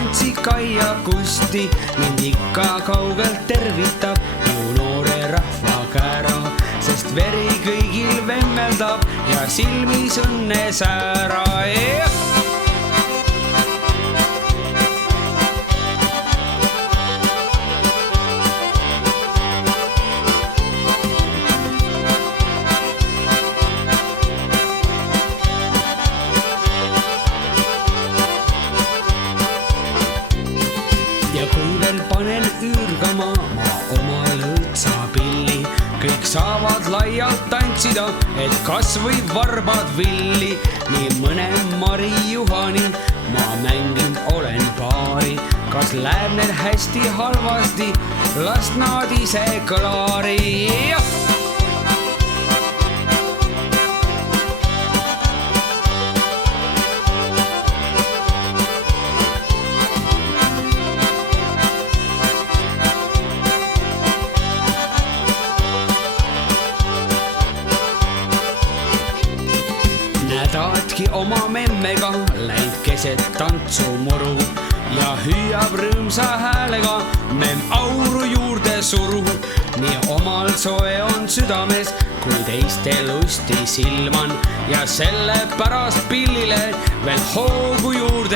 tantsi Kaia Kusti, mind ikka kaugelt tervitab ju noore rahva kära, sest veri kõigil vemmeldab ja silmis õnne säära. Ja kui veel panen üürgama ma oma lõõtsapilli, kõik saavad laialt tantsida, et kas või varbad villi. Nii mõne Mari Juhani ma mänginud olen paari, kas läheb neil hästi halvasti, las nad ise klaari. Taatki oma memmega läinud keset tantsumuru ja hüüab rõõmsa häälega memm auru juurde suru. Nii omal soe on südames, kui teiste lusti silman ja selle pärast pillile veel hoogu juurde